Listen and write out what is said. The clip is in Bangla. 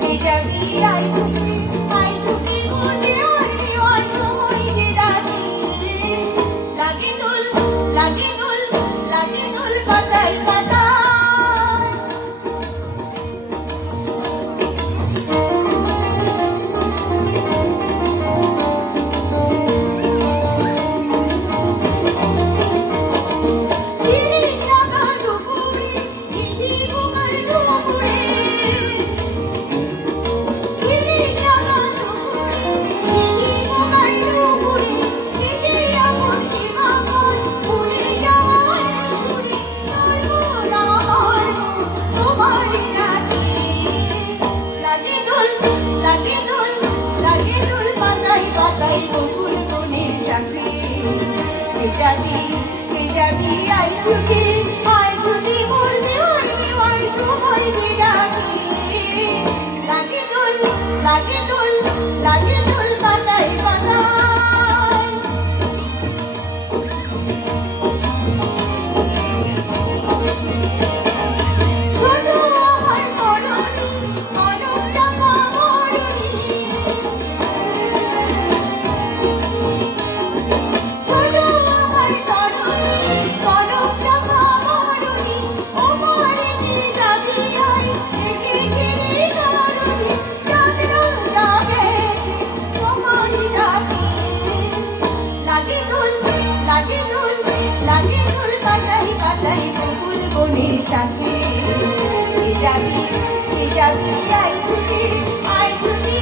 Deja vu. বকুল মনের সাথে যে যাবি যে যাবি আই ছুটি আই ছুটি মোর লাগে দোল লাগে দোল, লাগে লাগে দোল লাগে দোল পাতাই পাতাই বকুল বনে সাথে। যাবি যাবি আই ছুটি আই ছুটি